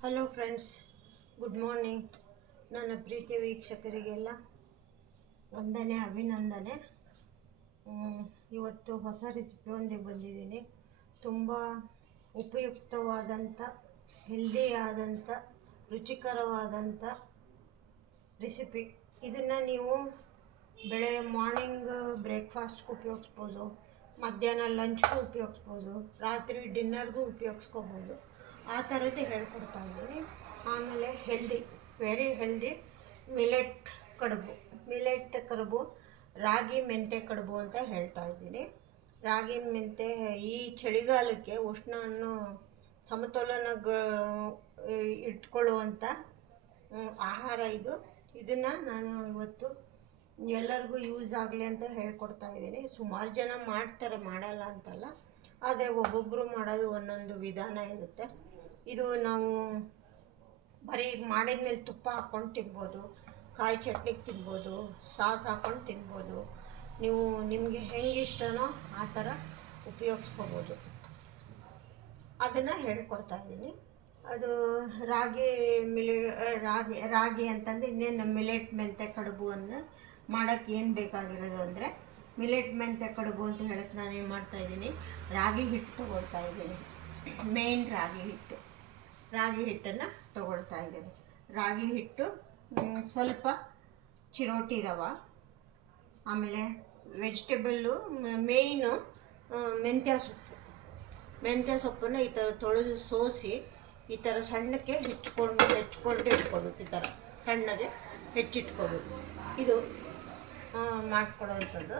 Hello friends good morning ನನ್ನ ಪ್ರೀತಿ ವೀಕ್ಷಕರಿಗೆಲ್ಲ ವಂದನೆ, ಅಭಿನಂದನೆ. ಇವತ್ತು ಹೊಸ ರೆಸಿಪಿ ಒಂದೇ ಬಂದಿದ್ದೀನಿ. ತುಂಬ ಉಪಯುಕ್ತವಾದಂಥ ಹೆಲ್ದಿಯಾದಂಥ ರುಚಿಕರವಾದಂಥ ರೆಸಿಪಿ ಇದನ್ನು ನೀವು ಬೆಳೆ ಮಾರ್ನಿಂಗ್ ಬ್ರೇಕ್ಫಾಸ್ಟ್ಗೆ ಉಪಯೋಗಿಸ್ಬೋದು, ಮಧ್ಯಾಹ್ನ ಲಂಚ್ಗೂ ಉಪಯೋಗಿಸ್ಬೋದು, ರಾತ್ರಿ ಡಿನ್ನರ್ಗೂ ಉಪಯೋಗಿಸ್ಕೋಬೋದು. ಆ ಥರದ್ದು ಹೇಳ್ಕೊಡ್ತಾ ಇದ್ದೀನಿ. ಆಮೇಲೆ ಹೆಲ್ದಿ ವೆರಿ ಹೆಲ್ದಿ ಮಿಲೆಟ್ ಕಡುಬು. ಮಿಲೆಟ್ ಕಡುಬು, ರಾಗಿ ಮೆಂತೆ ಕಡುಬು ಅಂತ ಹೇಳ್ತಾ ಇದ್ದೀನಿ. ರಾಗಿ ಮೆಂತೆ ಈ ಚಳಿಗಾಲಕ್ಕೆ ಉಷ್ಣವನ್ನು ಸಮತೋಲನ ಇಟ್ಕೊಳ್ಳುವಂಥ ಆಹಾರ ಇದು. ಇದನ್ನು ನಾನು ಇವತ್ತು ಎಲ್ಲರಿಗೂ ಯೂಸ್ ಆಗಲಿ ಅಂತ ಹೇಳ್ಕೊಡ್ತಾ ಇದ್ದೀನಿ. ಸುಮಾರು ಜನ ಮಾಡ್ತಾರೆ, ಮಾಡಲ್ಲ ಅಂತಲ್ಲ. ಆದರೆ ಒಬ್ಬೊಬ್ಬರು ಮಾಡೋದು ಒಂದೊಂದು ವಿಧಾನ ಇರುತ್ತೆ. ಇದು ನಾವು ಬರೀ ಮಾಡಿದ ಮೇಲೆ ತುಪ್ಪ ಹಾಕ್ಕೊಂಡು ತಿನ್ಬೋದು, ಕಾಯಿ ಚಟ್ನಿಗೆ ತಿನ್ಬೋದು, ಸಾಸ್ ಹಾಕ್ಕೊಂಡು ತಿನ್ಬೋದು. ನೀವು ನಿಮಗೆ ಹೆಂಗೆ ಇಷ್ಟನೋ ಆ ಥರ ಉಪಯೋಗಿಸ್ಕೋಬೋದು. ಅದನ್ನು ಹೇಳ್ಕೊಡ್ತಾ ಇದ್ದೀನಿ. ಅದು ರಾಗಿ ಮಿಲೆ, ರಾಗಿ ರಾಗಿ ಅಂತಂದರೆ ಇನ್ನೇನು ಮಿಲೆಟ್ ಮೆಂತೆ ಕಡುಬುವನ್ನು ಮಾಡೋಕ್ಕೆ ಏನು ಬೇಕಾಗಿರೋದು ಅಂದರೆ ಮಿಲೆಟ್ ಮೆಂತೆ ಕಡುಬು ಅಂತ ಹೇಳಕ್ಕೆ ನಾನು ಏನು ಮಾಡ್ತಾ ಇದ್ದೀನಿ, ರಾಗಿ ಹಿಟ್ಟು ತೊಗೊಳ್ತಾ ಇದ್ದೀನಿ. ಮೇನ್ ರಾಗಿ ಹಿಟ್ಟು. ರಾಗಿ ಹಿಟ್ಟನ್ನು ತಗೊಳ್ತಾ ಇದ್ದೇನೆ. ರಾಗಿ ಹಿಟ್ಟು ಸ್ವಲ್ಪ ಚಿರೋಟಿ ರವೆ, ಆಮೇಲೆ ವೆಜಿಟೇಬಲ್ಲು ಮೇಯ್ನು ಮೆಂತ್ಯ ಸೊಪ್ಪು. ಮೆಂತ್ಯ ಸೊಪ್ಪನ್ನು ಈ ಥರ ತೊಳೆದು ಸೋಸಿ ಈ ಥರ ಸಣ್ಣಕ್ಕೆ ಹೆಚ್ಚಿಕೊಂಡು ಹೆಚ್ಚಿಕೊಂಡು ಇಟ್ಕೋಬೇಕು ಈ ಥರ. ಸಣ್ಣಗೆ ಹೆಚ್ಚಿಟ್ಕೋಬೇಕು. ಇದು ಮಾಡ್ಕೊಳ್ಳೋವಂಥದ್ದು.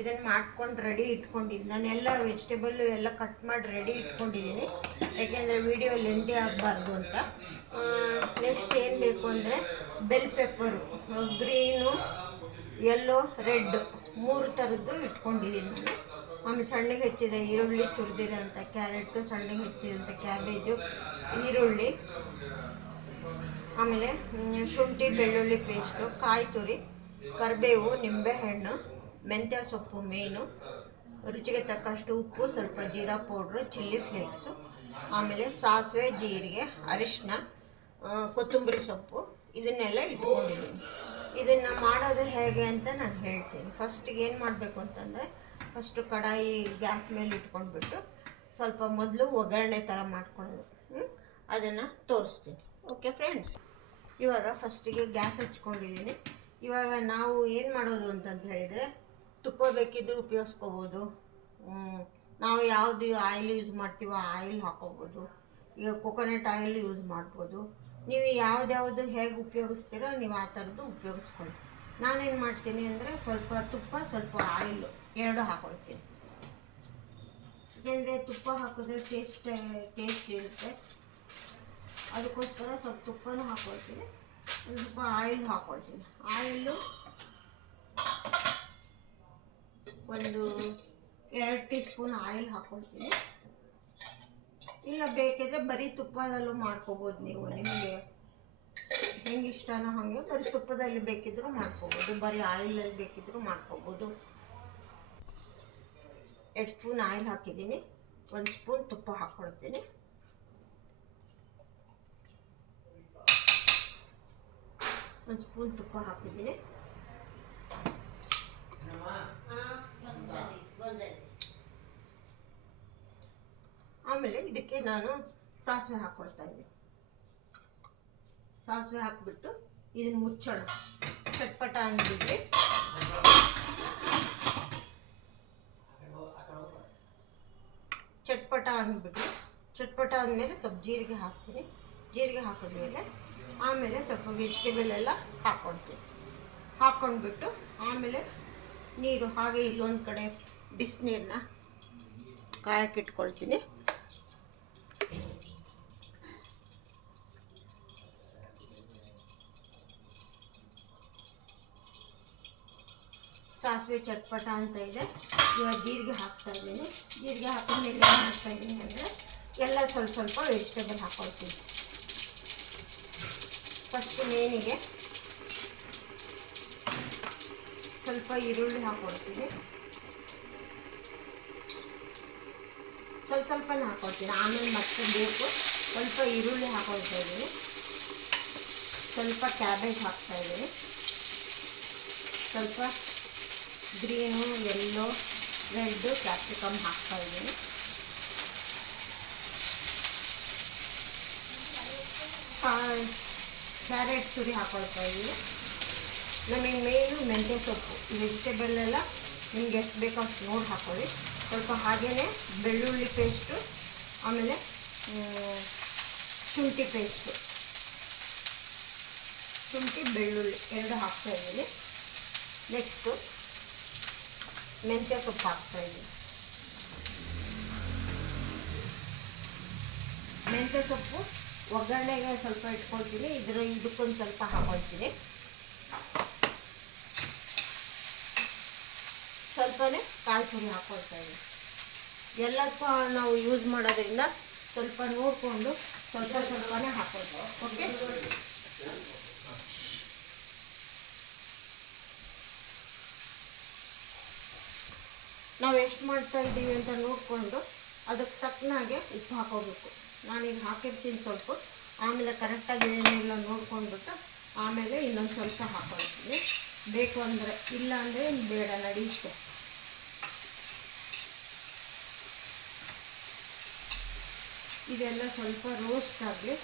ಇದನ್ನು ಮಾಡ್ಕೊಂಡು ರೆಡಿ ಇಟ್ಕೊಂಡಿದ್ದು ನಾನೆಲ್ಲ ವೆಜಿಟೇಬಲ್ಲು ಎಲ್ಲ ಕಟ್ ಮಾಡಿ ರೆಡಿ ಇಟ್ಕೊಂಡಿದ್ದೀನಿ ಯಾಕೆಂದರೆ ವಿಡಿಯೋ ಲೆಂದಿ ಆಗಬಾರ್ದು ಅಂತ. ನೆಕ್ಸ್ಟ್ ಏನು ಬೇಕು ಅಂದರೆ bell pepper green yellow red ಮೂರು ಥರದ್ದು ಇಟ್ಕೊಂಡಿದ್ದೀನಿ ನಾನು. ಆಮೇಲೆ ಸಣ್ಣಗೆ ಹೆಚ್ಚಿದೆ ಈರುಳ್ಳಿ ತುರಿದಿರೋಂಥ ಕ್ಯಾರೆಟು ಸಣ್ಣಗೆ ಹೆಚ್ಚಿದಂಥ ಕ್ಯಾಬೇಜು ಈರುಳ್ಳಿ, ಆಮೇಲೆ ಶುಂಠಿ ಬೆಳ್ಳುಳ್ಳಿ ಪೇಸ್ಟು ಕಾಯಿ ತುರಿ, ಕರಿಬೇವು, ನಿಂಬೆಹಣ್ಣು ಮೆಂತ್ಯ ಸೊಪ್ಪು ಮೇನು ರುಚಿಗೆ ತಕ್ಕಷ್ಟು ಉಪ್ಪು, ಸ್ವಲ್ಪ ಜೀರಾ ಪೌಡ್ರು ಚಿಲ್ಲಿ ಫ್ಲೇಕ್ಸು ಆಮೇಲೆ ಸಾಸಿವೆ, ಜೀರಿಗೆ ಅರಿಶಿನ ಕೊತ್ತಂಬರಿ ಸೊಪ್ಪು ಇದನ್ನೆಲ್ಲ ಇಟ್ಕೊಂಡಿದ್ದೀನಿ. ಇದನ್ನು ಮಾಡೋದು ಹೇಗೆ ಅಂತ ನಾನು ಹೇಳ್ತೀನಿ. ಫಸ್ಟಿಗೆ ಏನು ಮಾಡಬೇಕು ಅಂತಂದರೆ ಫಸ್ಟು ಕಡಾಯಿ ಗ್ಯಾಸ್ ಮೇಲೆ ಇಟ್ಕೊಂಡ್ಬಿಟ್ಟು ಸ್ವಲ್ಪ ಮೊದಲು ಒಗ್ಗರಣೆ ಥರ ಮಾಡ್ಕೊಳ್ಳೋದು. ಅದನ್ನು ತೋರಿಸ್ತೀನಿ. ಓಕೆ ಫ್ರೆಂಡ್ಸ್ ಇವಾಗ ಫಸ್ಟಿಗೆ ಗ್ಯಾಸ್ ಹಚ್ಕೊಂಡಿದ್ದೀನಿ. ಇವಾಗ ನಾವು ಏನು ಮಾಡೋದು ಅಂತಂತ ಹೇಳಿದರೆ ತುಪ್ಪ ಬೇಕಿದ್ರೂ ಉಪಯೋಗಿಸ್ಕೋಬೋದು ನಾವು ಯಾವುದು ಆಯಿಲ್ ಯೂಸ್ ಮಾಡ್ತೀವೋ ಆಯಿಲ್ ಹಾಕೋಬೋದು. ಈಗ ಕೊಕೊನಟ್ ಆಯಿಲ್ ಯೂಸ್ ಮಾಡ್ಬೋದು. ನೀವು ಯಾವ್ದ್ಯಾವುದು ಹೇಗೆ ಉಪಯೋಗಿಸ್ತೀರೋ ನೀವು ಆ ಥರದ್ದು ಉಪಯೋಗಿಸ್ಕೊಳ್ಳಿ. ನಾನೇನು ಮಾಡ್ತೀನಿ ಅಂದರೆ ಸ್ವಲ್ಪ ತುಪ್ಪ, ಸ್ವಲ್ಪ ಆಯಿಲ್ ಎರಡು ಹಾಕೊಳ್ತೀನಿ. ಏಕೆಂದರೆ ತುಪ್ಪ ಹಾಕಿದ್ರೆ ಟೇಸ್ಟ್ ಟೇಸ್ಟ್ ಇರುತ್ತೆ. ಅದಕ್ಕೋಸ್ಕರ ಸ್ವಲ್ಪ ತುಪ್ಪನೂ ಹಾಕೊಳ್ತೀನಿ. ಸ್ವಲ್ಪ ಆಯಿಲ್ ಹಾಕೊಳ್ತೀನಿ. ಆಯಿಲು ಒಂದು ಎರಡು ಟೀ ಸ್ಪೂನ್ ಆಯಿಲ್ ಹಾಕೊಳ್ತೀನಿ. ಇಲ್ಲ, ಬೇಕಿದ್ರೆ ಬರೀ ತುಪ್ಪದಲ್ಲೂ ಮಾಡ್ಕೋಬೋದು ನೀವು. ನಿಮಗೆ ಹೆಂಗೆ ಇಷ್ಟನೋ ಹಾಗೆ ಬರೀ ತುಪ್ಪದಲ್ಲಿ ಬೇಕಿದ್ರೂ ಮಾಡ್ಕೋಬೋದು. ಬರೀ ಆಯಿಲಲ್ಲಿ ಬೇಕಿದ್ರೂ ಮಾಡ್ಕೋಬೋದು. ಎರಡು ಸ್ಪೂನ್ ಆಯಿಲ್ ಹಾಕಿದ್ದೀನಿ. ಒಂದು ಸ್ಪೂನ್ ತುಪ್ಪ ಹಾಕ್ಕೊಳ್ತೀನಿ ಒಂದು ಸ್ಪೂನ್ ತುಪ್ಪ ಹಾಕಿದ್ದೀನಿ. ಆಮೇಲೆ ಇದಕ್ಕೆ ನಾನು ಸಾಸಿವೆ ಹಾಕ್ಕೊಳ್ತಾ ಇದ್ದೀನಿ ಸಾಸಿವೆ ಹಾಕಿಬಿಟ್ಟು ಇದನ್ನು ಮುಚ್ಚೋಣ. ಚಟ್ಪಟ ಅಂದ್ಬಿಟ್ಟು ಚಟ್ಪಟ ಅಂದ್ಬಿಟ್ಟು ಚಟ್ಪಟ ಅಂದಮೇಲೆ ಸ್ವಲ್ಪ ಜೀರಿಗೆ ಹಾಕ್ತೀನಿ. ಜೀರಿಗೆ ಹಾಕಿದ್ಮೇಲೆ ಆಮೇಲೆ ಸ್ವಲ್ಪ ವೆಜಿಟೇಬಲ್ ಎಲ್ಲ ಹಾಕ್ಕೊಳ್ತೀನಿ ಹಾಕ್ಕೊಂಡ್ಬಿಟ್ಟು ಆಮೇಲೆ ನೀರು ಹಾಗೆ ಇಲ್ಲೊಂದು ಕಡೆ ಬಿಸಿನೀರನ್ನ ಕಾಯಕ್ಕಿಟ್ಕೊಳ್ತೀನಿ ಸಾಸಿವೆ ಚಟ್ಪಟ ಅಂತ ಇದೆ. ಇವಾಗ ಜೀರಿಗೆ ಹಾಕ್ತಾ ಇದ್ದೀನಿ. ಜೀರಿಗೆ ಹಾಕಿದ್ಮೇಲೆ ಏನು ಮಾಡ್ತಾ ಇದ್ದೀನಿ ಅಂದರೆ ಎಲ್ಲ ಸ್ವಲ್ಪ ಸ್ವಲ್ಪ ವೆಜಿಟೇಬಲ್ ಹಾಕೊಳ್ತೀನಿ. ಫಸ್ಟ್ ಮೇನಿಗೆ ಸ್ವಲ್ಪ ಈರುಳ್ಳಿ ಹಾಕ್ಕೊಳ್ತೀನಿ ಸ್ವಲ್ಪ ಸ್ವಲ್ಪನೇ ಹಾಕೊಳ್ತೀನಿ. ಆಮೇಲೆ ಮತ್ತೆ ಬೇಕು. ಸ್ವಲ್ಪ ಈರುಳ್ಳಿ ಹಾಕೊಳ್ತಾ ಇದ್ದೀನಿ. ಸ್ವಲ್ಪ ಕ್ಯಾಬೇಜ್ ಹಾಕ್ತಾ ಇದ್ದೀನಿ. ಸ್ವಲ್ಪ ಗ್ರೀನು ಯೆಲ್ಲೋ ರೆಡ್ಡು, ಕ್ಯಾಪ್ಸಿಕಮ್ ಹಾಕ್ತಾ ಇದ್ದೀನಿ. ಕ್ಯಾರೆಟ್ ತುರಿ ಹಾಕೊಳ್ತಾ ಇದ್ದೀನಿ. ನಮಗೆ ಮೇಯ್ನು ಮೆಂತ್ಯ ಸೊಪ್ಪು ವೆಜಿಟೇಬಲ್ ಎಲ್ಲ ನಿಮ್ಗೆ ಎಷ್ಟು ಬೇಕೋ ಅಷ್ಟು ನೋಡಿ ಹಾಕೊಳ್ಳಿ. ಸ್ವಲ್ಪ ಹಾಗೆಯೇ ಬೆಳ್ಳುಳ್ಳಿ ಪೇಸ್ಟು, ಆಮೇಲೆ ಶುಂಠಿ ಪೇಸ್ಟು. ಶುಂಠಿ, ಬೆಳ್ಳುಳ್ಳಿ ಎರಡು ಹಾಕ್ತಾ ಇದ್ದೀನಿ. ನೆಕ್ಸ್ಟು ಮೆಂತ್ಯ ಸೊಪ್ಪು ಹಾಕ್ತಾ ಇದ್ದೀನಿ. ಮೆಂತ್ಯ ಸೊಪ್ಪು ಒಗ್ಗರಣೆಗೆ ಸ್ವಲ್ಪ ಇಟ್ಕೊಳ್ತೀನಿ ಇದ್ರ ಇದಕ್ಕೊಂದು ಸ್ವಲ್ಪ ಹಾಕೊಳ್ತೀನಿ. ಸ್ವಲ್ಪನೇ ಕಾಯಿ ತುರಿ ಹಾಕೊಳ್ತಾ ಇದ್ದೀನಿ. ಎಲ್ಲಕ್ಕೂ ನಾವು ಯೂಸ್ ಮಾಡೋದ್ರಿಂದ ಸ್ವಲ್ಪ ನೋಡಿಕೊಂಡು ಸ್ವಲ್ಪ ಸ್ವಲ್ಪನೇ ಹಾಕೊಳ್ತೀವಿ ಓಕೆ ನಾವು ಎಷ್ಟು ಮಾಡ್ತಾ ಇದ್ದೀವಿ ಅಂತ ನೋಡಿಕೊಂಡು ಅದಕ್ಕೆ ತಕ್ಕನಾಗೆ ಉಪ್ಪು ಹಾಕೋಬೇಕು ನಾನೀಗ ಹಾಕಿರ್ತೀನಿ ಸ್ವಲ್ಪ. ಆಮೇಲೆ ಕರೆಕ್ಟಾಗಿ ಏನಿಲ್ಲ ನೋಡ್ಕೊಂಡ್ಬಿಟ್ಟು ಆಮೇಲೆ ಇನ್ನೊಂದು ಸ್ವಲ್ಪ ಹಾಕೊಳ್ತೀನಿ. ಬೇಕು ಅಂದರೆ, ಇಲ್ಲ ಅಂದರೆ ಬೇಡ ನಡೆಯುತ್ತೆ ಇದೆಲ್ಲ ಸ್ವಲ್ಪ ರೋಸ್ಟ್ ಆಗಲಿ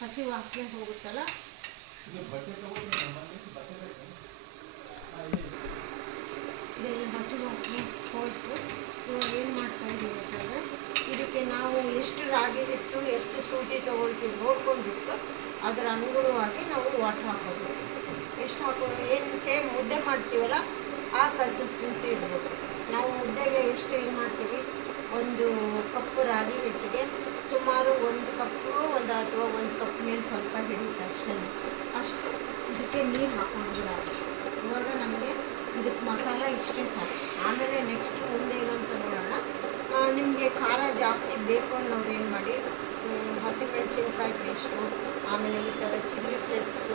ಹಸಿ ವಾಸನೆ ಹೋಗುತ್ತಲ್ಲ? ಇದೆಲ್ಲ ಹಸಿ ವಾಸನೆ ಹೋಯಿತು. ಇವಾಗ ಏನು ಮಾಡ್ತಾ ಇದ್ದೀವಿ ಅಂತಂದರೆ ಇದಕ್ಕೆ ನಾವು ಎಷ್ಟು ರಾಗಿ ಹಿಟ್ಟು ಎಷ್ಟು ಸೂಜಿ ತೊಗೊಳ್ತೀವಿ ನೋಡ್ಕೊಂಡ್ಬಿಟ್ಟು ಅದರ ಅನುಗುಣವಾಗಿ ನಾವು ವಾಟ್ರ್ ಹಾಕೋದು. ಎಷ್ಟು ಹಾಕೋ ಏನು ಸೇಮ್ ಮುದ್ದೆ ಮಾಡ್ತೀವಲ್ಲ ಆ ಕನ್ಸಿಸ್ಟೆನ್ಸಿ ಇರ್ಬೋದು. ನಾವು ಮುದ್ದೆಗೆ ಎಷ್ಟು ಏನು ಮಾಡ್ತೀವಿ? ಒಂದು ಕಪ್ಪು ರಾಗಿ ಹಿಟ್ಟಿಗೆ ಸುಮಾರು ಒಂದು ಕಪ್ಪು ಒಂದು ಅಥವಾ ಒಂದು ಕಪ್ ಮೇಲೆ ಸ್ವಲ್ಪ ಹಿಡಿಯುತ್ತೆ ಅಷ್ಟೇ. ಅಷ್ಟು ಇದಕ್ಕೆ ನೀರು ಹಾಕೊಂಡ್ಬಿಡ ಇವಾಗ ನಮಗೆ ಇದಕ್ಕೆ ಮಸಾಲ ಇಷ್ಟೇ ಸಾಕು. ಆಮೇಲೆ ನೆಕ್ಸ್ಟ್ ಮುಂದೆ ಏನು ಅಂತ ನೋಡೋಣ. ನಿಮಗೆ ಖಾರ ಜಾಸ್ತಿ ಬೇಕು ಅನ್ನೋರು ಏನು ಮಾಡಿ ಹಸಿ ಹಸಿಮೆಣಸಿನ್ಕಾಯಿ ಪೇಸ್ಟು ಆಮೇಲೆ ಈ ಥರ ಚಿಲ್ಲಿ ಫ್ಲೇಕ್ಸು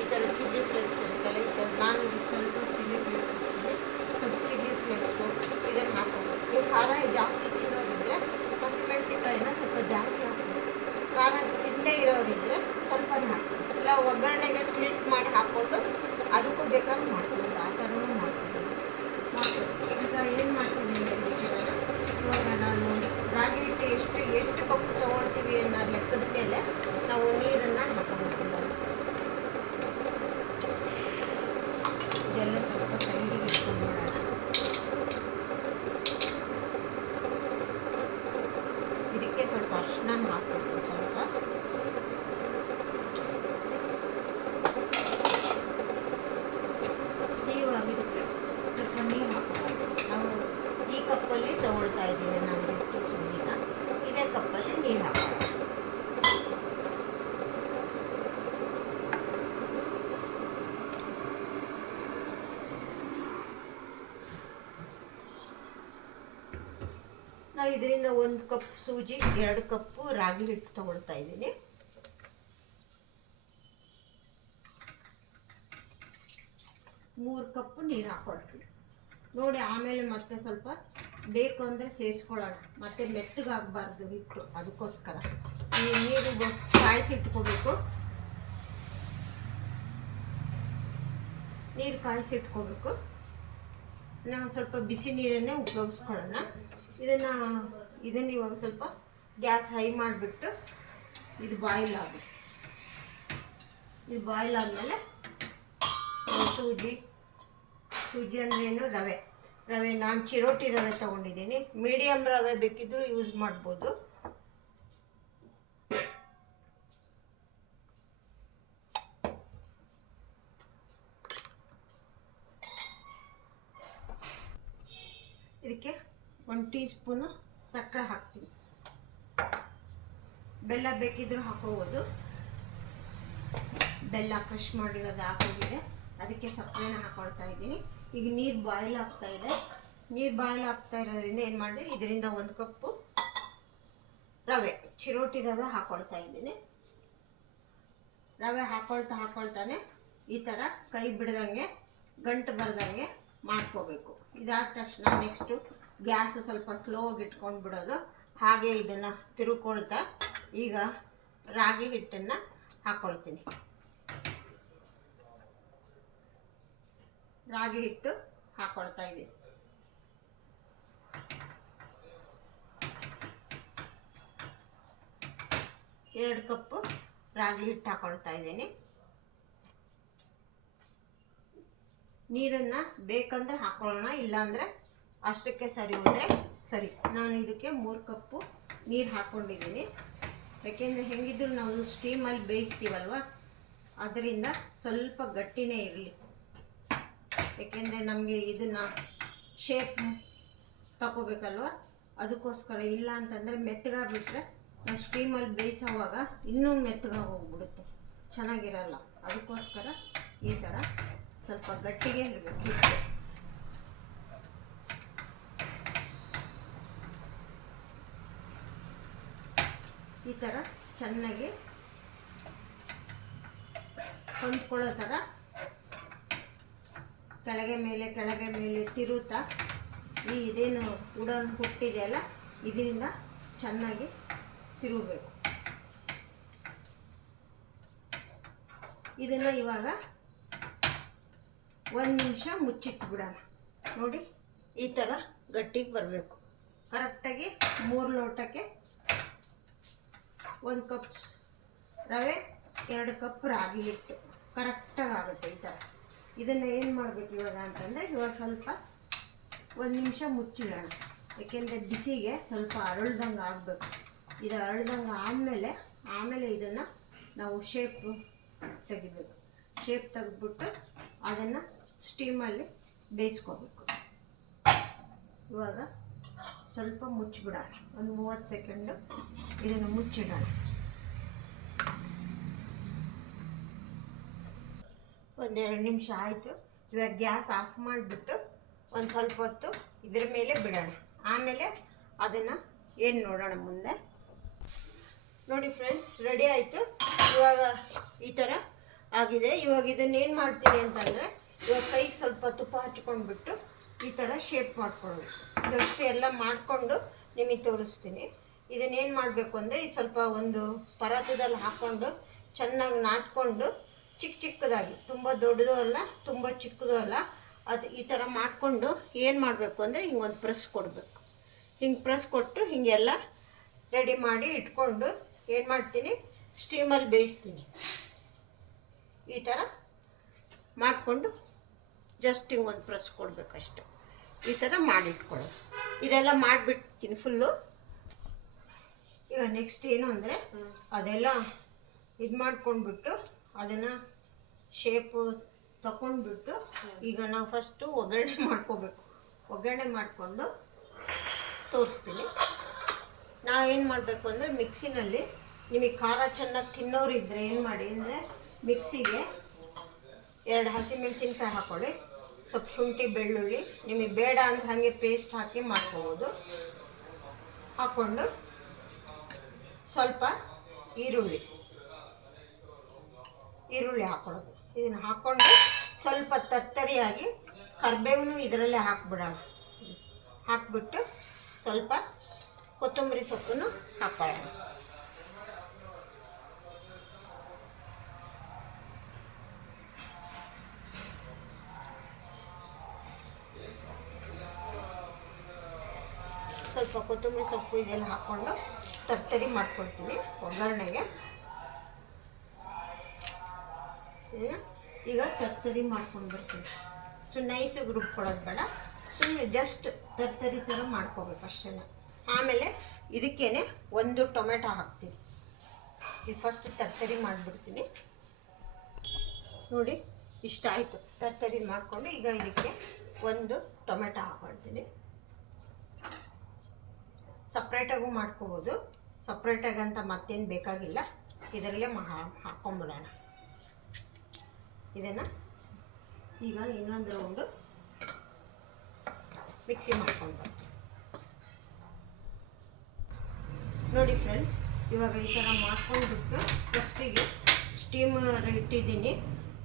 ಈ ಥರ ಚಿಲ್ಲಿ ಫ್ಲೇಕ್ಸ್ ಇರುತ್ತಲ್ಲ, ಈ ಥರ ನಾನು ಸ್ವಲ್ಪ ಚಿಲ್ಲಿ ಫ್ಲೇಕ್ಸ್ ಇರ್ತೀನಿ ಸ್ವಲ್ಪ ಚಿಲ್ಲಿ ಫ್ಲೇಕ್ಸು ಇದನ್ನು ಹಾಕೋದು ನೀವು ಖಾರ ಜಾಸ್ತಿ ತಿನ್ನೋರಿದ್ದರೆ ಹಸಿಮೆಣಸಿನ್ಕಾಯಿನ ಸ್ವಲ್ಪ ಜಾಸ್ತಿ ಹಾಕಬೇಕು. ಖಾರ ತಿಂದೇ ಇರೋರಿದ್ದರೆ ಸ್ವಲ್ಪನೇ ಹಾಕಿ ಇಲ್ಲ ಒಗ್ಗರಣೆಗೆ ಸ್ಲಿಟ್ ಮಾಡಿ ಹಾಕ್ಕೊಂಡು ಅದಕ್ಕೂ ಬೇಕಾದ್ರೆ ಮಾಡ್ಬೋದು ಆ ಥರನೂ ಮಾಡ್ಬೋದು ಮಾಡ್ಬೋದು ಈಗ ಏನು ಮಾಡ್ತೀನಿ ಅಂದರೆ ಇದಕ್ಕೆ ನಾನು ಇವಾಗ ನಾನು ರಾಗಿ ಹಿಟ್ಟು ಎಷ್ಟು ಎಷ್ಟು ಕಪ್ ತೊಗೊಳ್ತೀವಿ ಅನ್ನೋ ಲೆಕ್ಕದ ಮೇಲೆ ನಾವು ನೀರನ್ನು ಹಾಕೋಬೇಕು ನಾವು ಇದೆಲ್ಲ ಸ್ವಲ್ಪ ಸೈಡಿಗೆ ಇಟ್ಕೊಂಡು ಮಾಡೋಣ ಇದಕ್ಕೆ ಸ್ವಲ್ಪ ಅರ್ಶಿನ ಹಾಕ್ಕೊಡ್ತೀನಿ ಸ್ವಲ್ಪ ಇವಾಗ ಇದಕ್ಕೆ ಸ್ವಲ್ಪ ನೀರು ಹಾಕ್ಬೇಕು ನಾವು ಈ ಕಪ್ಪಲ್ಲಿ ತಗೊಳ್ತಾ ಇದ್ದೀನಿ ನಾನು ಹಿಟ್ಟು ಸುಳ್ಳಿನ ಇದೇ ಕಪ್ಪಲ್ಲಿ ನೀರು ಹಾಕೋದು ನಾವು ಇದರಿಂದ ಒಂದು ಕಪ್ ಸೂಜಿ, ಎರಡು ಕಪ್ಪು ರಾಗಿ ಹಿಟ್ಟು ತಗೊಳ್ತಾ ಇದ್ದೀನಿ. ಮೂರು ಕಪ್ಪು ನೀರು ಹಾಕೊಳ್ತೀನಿ. ನೋಡಿ, ಆಮೇಲೆ ಮತ್ತೆ ಸ್ವಲ್ಪ ಬೇಕು ಅಂದರೆ ಸೇರಿಸ್ಕೊಳ್ಳೋಣ ಮತ್ತೆ ಮೆತ್ತಗಾಗಬಾರ್ದು ಹಿಟ್ಟು, ಅದಕ್ಕೋಸ್ಕರ. ಈ ನೀರು ಕಾಯಿಸಿ ಇಟ್ಕೋಬೇಕು. ನೀರು ಕಾಯಿಸಿಟ್ಕೋಬೇಕು ನಾವು ಸ್ವಲ್ಪ ಬಿಸಿ ನೀರನ್ನೇ ಉಪಯೋಗಿಸ್ಕೊಳ್ಳೋಣ. ಇದನ್ನು ಇದನ್ನು ಇವಾಗ ಸ್ವಲ್ಪ ಗ್ಯಾಸ್ ಹೈ ಮಾಡಿಬಿಟ್ಟು ಇದು ಬಾಯ್ಲ್ ಆಗಿ, ಇದು ಬಾಯ್ಲ್ ಆದಮೇಲೆ ಸೂಜಿ ಸೂಜಿ ಏನು ರವೆ. ರವೆ, ನಾನು ಚಿರೋಟಿ ರವೆ ತೊಗೊಂಡಿದ್ದೀನಿ. ಮೀಡಿಯಮ್ ರವೆ ಬೇಕಿದ್ದರೂ ಯೂಸ್ ಮಾಡ್ಬೋದು. ಇದಕ್ಕೆ ಒಂದು ಟೀ ಸ್ಪೂನು ಸಕ್ಕರೆ ಹಾಕ್ತೀನಿ. ಬೆಲ್ಲ ಬೇಕಿದ್ರೂ ಹಾಕೋಬೋದು. ಬೆಲ್ಲ ಕ್ರಶ್ ಮಾಡಿರೋದು ಹಾಕೋಗಿದೆ. ಅದಕ್ಕೆ ಸಕ್ಕರೆನ ಹಾಕೊಳ್ತಾ ಇದ್ದೀನಿ. ಈಗ ನೀರು ಬಾಯ್ಲ್ ಆಗ್ತಾ ಇದೆ. ನೀರು ಬಾಯ್ಲ್ ಆಗ್ತಾ ಇರೋದ್ರಿಂದ ಏನು ಮಾಡಿದೆ, ಇದರಿಂದ ಒಂದು ಕಪ್ಪು ರವೆ, ಚಿರೋಟಿ ರವೆ ಹಾಕೊಳ್ತಾ ಇದ್ದೀನಿ. ರವೆ ಹಾಕೊಳ್ತಾ ಹಾಕೊಳ್ತಾನೆ ಈ ಥರ ಕೈ ಬಿಡ್ದಂಗೆ ಗಂಟು ಬರ್ದಂಗೆ ಮಾಡ್ಕೋಬೇಕು. ಇದಾದ ತಕ್ಷಣ ನೆಕ್ಸ್ಟು ಗ್ಯಾಸ್ ಸ್ವಲ್ಪ ಸ್ಲೋ ಆಗಿ ಇಟ್ಕೊಂಡು ಬಿಡೋದು. ಹಾಗೆ ಇದನ್ನು ತಿರುಕೊಳ್ತಾ ಈಗ ರಾಗಿ ಹಿಟ್ಟನ್ನು ಹಾಕ್ಕೊಳ್ತೀನಿ ರಾಗಿ ಹಿಟ್ಟು ಹಾಕ್ಕೊಳ್ತಾ ಇದ್ದೀನಿ. ಎರಡು ಕಪ್ಪು ರಾಗಿ ಹಿಟ್ಟು ಹಾಕ್ಕೊಳ್ತಾ ಇದ್ದೀನಿ. ನೀರನ್ನು ಬೇಕಂದ್ರೆ ಹಾಕೊಳ್ಳೋಣ, ಇಲ್ಲಾಂದರೆ ಅಷ್ಟಕ್ಕೆ ಸರಿ ಹೋದರೆ ಸರಿ. ನಾನು ಇದಕ್ಕೆ ಮೂರು ಕಪ್ಪು ನೀರು ಹಾಕ್ಕೊಂಡಿದ್ದೀನಿ ಯಾಕೆಂದರೆ ಹೆಂಗಿದ್ರು ನಾವು ಸ್ಟೀಮಲ್ಲಿ ಬೇಯಿಸ್ತೀವಲ್ವ? ಅದರಿಂದ ಸ್ವಲ್ಪ ಗಟ್ಟಿನೇ ಇರಲಿ. ಯಾಕೆಂದರೆ ನಮಗೆ ಇದನ್ನು ಶೇಪ್ ತಗೋಬೇಕಲ್ವ ಅದಕ್ಕೋಸ್ಕರ ಇಲ್ಲ ಅಂತಂದರೆ ಮೆತ್ತಗಾಗ್ಬಿಟ್ರೆ ನಾವು ಸ್ಟೀಮಲ್ಲಿ ಬೇಯಿಸೋವಾಗ ಇನ್ನೂ ಮೆತ್ತಗಾಗಿ ಹೋಗ್ಬಿಡುತ್ತೆ. ಚೆನ್ನಾಗಿರಲ್ಲ. ಅದಕ್ಕೋಸ್ಕರ ಈ ಥರ ಸ್ವಲ್ಪ ಗಟ್ಟಿಗೆ ಇರಬೇಕು. ಈ ಥರ ಚೆನ್ನಾಗಿ ಹೊಂದ್ಕೊಳ್ಳೋ ಥರ ಕೆಳಗೆ ಮೇಲೆ ಕೆಳಗೆ ಮೇಲೆ ತಿರುತ್ತಾ ಈ ಇದೇನು ಉಡನ್ ಹುಟ್ಟಿದೆಯಲ್ಲ ಇದರಿಂದ ಚೆನ್ನಾಗಿ ತಿರುಗಬೇಕು. ಇದನ್ನು ಇವಾಗ ಒಂದು ನಿಮಿಷ ಮುಚ್ಚಿಟ್ಬಿಡೋಣ ನೋಡಿ, ಈ ಥರ ಗಟ್ಟಿಗೆ ಬರಬೇಕು. ಕರೆಕ್ಟಾಗಿ ಮೂರು ಲೋಟಕ್ಕೆ ಒಂದು ಕಪ್ ರವೆ, ಎರಡು ಕಪ್ ರಾಗಿ ಹಿಟ್ಟು. ಕರೆಕ್ಟಾಗಿ ಆಗುತ್ತೆ ಈ ಥರ. ಇದನ್ನು ಏನು ಮಾಡಬೇಕು ಇವಾಗ ಅಂತಂದರೆ ಇವಾಗ ಸ್ವಲ್ಪ ಒಂದು ನಿಮಿಷ ಮುಚ್ಚಿಡೋಣ. ಯಾಕೆಂದರೆ ಬಿಸಿಗೆ ಸ್ವಲ್ಪ ಅರಳ್ದಂಗೆ ಆಗಬೇಕು. ಇದು ಅರಳ್ದಂಗೆ ಆದಮೇಲೆ, ಆಮೇಲೆ ಇದನ್ನು ನಾವು ಶೇಪ್ ತೆಗಿಬೇಕು. ಶೇಪ್ ತೆಗೆದ್ಬಿಟ್ಟು ಅದನ್ನು ಸ್ಟೀಮಲ್ಲಿ ಬೇಯಿಸ್ಕೋಬೇಕು. ಇವಾಗ ಸ್ವಲ್ಪ ಮುಚ್ಚಿಬಿಡೋಣ ಒಂದು ಮೂವತ್ತು ಸೆಕೆಂಡು ಇದನ್ನು ಮುಚ್ಚಿಡೋಣ. ಒಂದೆರಡು ನಿಮಿಷ ಆಯಿತು. ಇವಾಗ ಗ್ಯಾಸ್ ಆಫ್ ಮಾಡಿಬಿಟ್ಟು ಒಂದು ಸ್ವಲ್ಪ ಹೊತ್ತು ಇದ್ರ ಮೇಲೆ ಬಿಡೋಣ. ಆಮೇಲೆ ಅದನ್ನು ಏನು ನೋಡೋಣ ಮುಂದೆ? ನೋಡಿ ಫ್ರೆಂಡ್ಸ್, ರೆಡಿ ಆಯಿತು. ಇವಾಗ ಈ ಥರ ಆಗಿದೆ. ಇವಾಗ ಇದನ್ನ ಏನು ಮಾಡ್ತೀನಿ ಅಂತಂದರೆ, ಇವಾಗ ಕೈಗೆ ಸ್ವಲ್ಪ ತುಪ್ಪ ಹಚ್ಕೊಂಡ್ಬಿಟ್ಟು ಈ ಥರ ಶೇಪ್ ಮಾಡ್ಕೊಳ್ಬೇಕು ಇದಷ್ಟು ಎಲ್ಲ ಮಾಡಿಕೊಂಡು ನಿಮಗೆ ತೋರಿಸ್ತೀನಿ. ಇದನ್ನೇನು ಮಾಡಬೇಕು ಅಂದರೆ ಇದು ಸ್ವಲ್ಪ ಒಂದು ಪರಾತದಲ್ಲಿ ಹಾಕ್ಕೊಂಡು ಚೆನ್ನಾಗಿ ನಾದ್ಕೊಂಡು ಚಿಕ್ಕ ಚಿಕ್ಕದಾಗಿ, ತುಂಬ ದೊಡ್ಡದೂ ಅಲ್ಲ, ತುಂಬ ಚಿಕ್ಕದೂ ಅಲ್ಲ, ಅದು ಈ ಥರ ಮಾಡಿಕೊಂಡು ಏನು ಮಾಡಬೇಕು ಅಂದರೆ ಹಿಂಗೊಂದು ಪ್ರೆಸ್ ಕೊಡಬೇಕು. ಹಿಂಗೆ ಪ್ರೆಸ್ ಕೊಟ್ಟು ಹಿಂಗೆಲ್ಲ ರೆಡಿ ಮಾಡಿ ಇಟ್ಕೊಂಡು ಏನು ಮಾಡ್ತೀನಿ? ಸ್ಟೀಮಲ್ಲಿ ಬೇಯಿಸ್ತೀನಿ. ಈ ಥರ ಮಾಡಿಕೊಂಡು ಜಸ್ಟ್ ಹಿಂಗೆ ಒಂದು ಪ್ರೆಸ್ ಕೊಡಬೇಕಷ್ಟೆ. ಈ ಥರ ಮಾಡಿಟ್ಕೊಳ್ಳೋದು. ಇದೆಲ್ಲ ಮಾಡಿಬಿಡ್ತೀನಿ ಫುಲ್ಲು ಈಗ ನೆಕ್ಸ್ಟ್ ಏನು ಅಂದರೆ ಅದೆಲ್ಲ ಇದು ಮಾಡ್ಕೊಂಡ್ಬಿಟ್ಟು ಅದನ್ನು ಶೇಪು ತಗೊಂಡ್ಬಿಟ್ಟು ಈಗ ನಾವು ಫಸ್ಟು ಒಗ್ಗರಣೆ ಮಾಡ್ಕೋಬೇಕು. ಒಗ್ಗರಣೆ ಮಾಡಿಕೊಂಡು ತೋರಿಸ್ತೀನಿ. ನಾವು ಏನು ಮಾಡಬೇಕು ಅಂದರೆ ಮಿಕ್ಸಿನಲ್ಲಿ ನಿಮಗೆ ಖಾರ ಚೆನ್ನಾಗಿ ತಿನ್ನೋರಿದ್ದರೆ ಏನು ಮಾಡಿ ಅಂದರೆ ಮಿಕ್ಸಿಗೆ ಎರಡು ಹಸಿಮೆಣಸಿನ್ಕಾಯಿ ಹಾಕೊಳ್ಳಿ. ಸ್ವಲ್ಪ ಶುಂಠಿ, ಬೆಳ್ಳುಳ್ಳಿ, ನಿಮಗೆ ಬೇಡ ಅಂದ್ರೆ ಹಾಗೆ ಪೇಸ್ಟ್ ಹಾಕಿ ಮಾಡ್ಕೋಬೋದು. ಹಾಕ್ಕೊಂಡು ಸ್ವಲ್ಪ ಈರುಳ್ಳಿ. ಈರುಳ್ಳಿ ಹಾಕ್ಕೊಳ್ಳೋದು. ಇದನ್ನು ಹಾಕ್ಕೊಂಡು ಸ್ವಲ್ಪ ತರ್ತರಿಯಾಗಿ ಕರ್ಬೇವನ್ನು ಇದರಲ್ಲೇ ಹಾಕ್ಬಿಡೋಣ. ಹಾಕ್ಬಿಟ್ಟು ಸ್ವಲ್ಪ ಕೊತ್ತಂಬರಿ ಸೊಪ್ಪನ್ನು ಹಾಕ್ಕೊಳ್ಳೋಣ. ಸ್ವಲ್ಪ ಕೊತ್ತಂಬರಿ ಸೊಪ್ಪು ಇದೆಲ್ಲ ಹಾಕ್ಕೊಂಡು ತರ್ತರಿ ಮಾಡ್ಕೊಳ್ತೀನಿ ಒಗ್ಗರಣೆಗೆ. ಈಗ ತರ್ತರಿ ಮಾಡ್ಕೊಂಡು ಬರ್ತೀನಿ ಸೊ ನೈಸಿಗೆ ರುಬ್ಕೊಳ್ಳೋದು ಬೇಡ. ಸುಮ್ಮನೆ ಜಸ್ಟ್ ತರ್ತರಿ ಥರ ಮಾಡ್ಕೋಬೇಕು ಅಷ್ಟೇ ಆಮೇಲೆ ಇದಕ್ಕೇನೆ ಒಂದು ಟೊಮೆಟೊ ಹಾಕ್ತೀನಿ ಇದು ಫಸ್ಟ್ ತರ್ತರಿ ಮಾಡಿಬಿಡ್ತೀನಿ. ನೋಡಿ, ಇಷ್ಟ ಆಯಿತು. ತರ್ತರಿ ಮಾಡಿಕೊಂಡು ಈಗ ಇದಕ್ಕೆ ಒಂದು ಟೊಮೆಟೊ ಹಾಕ್ಕೊಳ್ತೀನಿ ಸಪ್ರೇಟಾಗೂ ಮಾಡ್ಕೋಬೋದು. ಸಪ್ರೇಟಾಗಿ ಅಂತ ಮತ್ತೇನು ಬೇಕಾಗಿಲ್ಲ. ಇದರಲ್ಲೇ ಮಹಾ ಹಾಕ್ಕೊಂಬಿಡೋಣ ಇದನ್ನು ಈಗ ಇನ್ನೊಂದು ರೌಂಡು ಮಿಕ್ಸಿ ಮಾಡ್ಕೊಂಡು ಬರ್ತೀನಿ. ನೋಡಿ ಫ್ರೆಂಡ್ಸ್ ಇವಾಗ ಈ ಥರ ಮಾಡ್ಕೊಂಡ್ಬಿಟ್ಟು ಫಸ್ಟಿಗೆ ಸ್ಟೀಮ್ ಇಟ್ಟಿದ್ದೀನಿ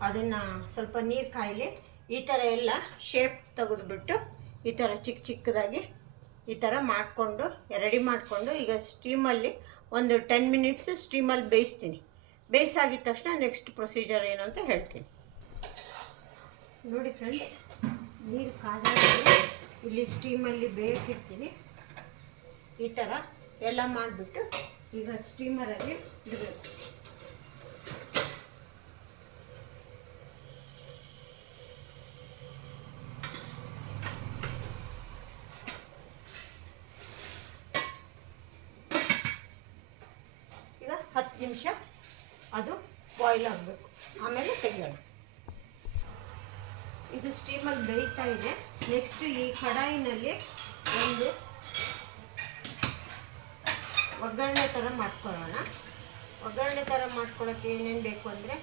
ಅದನ್ನು ಸ್ವಲ್ಪ ನೀರು ಕಾಯಲಿ ಈ ಥರ ಎಲ್ಲ ಶೇಪ್ ತೆಗೆದುಬಿಟ್ಟು ಈ ಥರ ಚಿಕ್ಕ ಚಿಕ್ಕದಾಗಿ ಈ ಥರ ಮಾಡಿಕೊಂಡು, ರೆಡಿ ಮಾಡಿಕೊಂಡು ಈಗ ಸ್ಟೀಮಲ್ಲಿ ಒಂದು ಟೆನ್ ಮಿನಿಟ್ಸ್ ಸ್ಟೀಮಲ್ಲಿ ಬೇಯಿಸ್ತೀನಿ. ಬೇಯಿಸಾಗಿದ ತಕ್ಷಣ ನೆಕ್ಸ್ಟ್ ಪ್ರೊಸೀಜರ್ ಏನು ಅಂತ ಹೇಳ್ತೀನಿ. ನೋಡಿ ಫ್ರೆಂಡ್ಸ್ ನೀರು ಕಾದ ಇಲ್ಲಿ ಸ್ಟೀಮಲ್ಲಿ ಬೇಯಕ್ಕಿಡ್ತೀನಿ ಈ ಥರ ಎಲ್ಲ ಮಾಡಿಬಿಟ್ಟು ಈಗ ಸ್ಟೀಮರಲ್ಲಿ ಇಡಬೇಕು ಈಗ ಹತ್ತು ನಿಮಿಷ. ಅದು ಬಾಯ್ಲ್ ಆಗಬೇಕು. ಆಮೇಲೆ ತೆಗೆಯೋಣ. ಇದು ಸ್ಟೀಮಲ್ಲಿ ಬೇಯ್ತಾ ಇದೆ. ನೆಕ್ಸ್ಟ್ ಈ ಕಡಾಯಿನಲ್ಲಿ ಒಂದು ಒಗ್ಗರಣೆ ಥರ ಮಾಡ್ಕೊಳ್ಳೋಣ. ಒಗ್ಗರಣೆ ಥರ ಮಾಡ್ಕೊಳ್ಳೋಕ್ಕೆ ಏನೇನು ಬೇಕು ಅಂದರೆ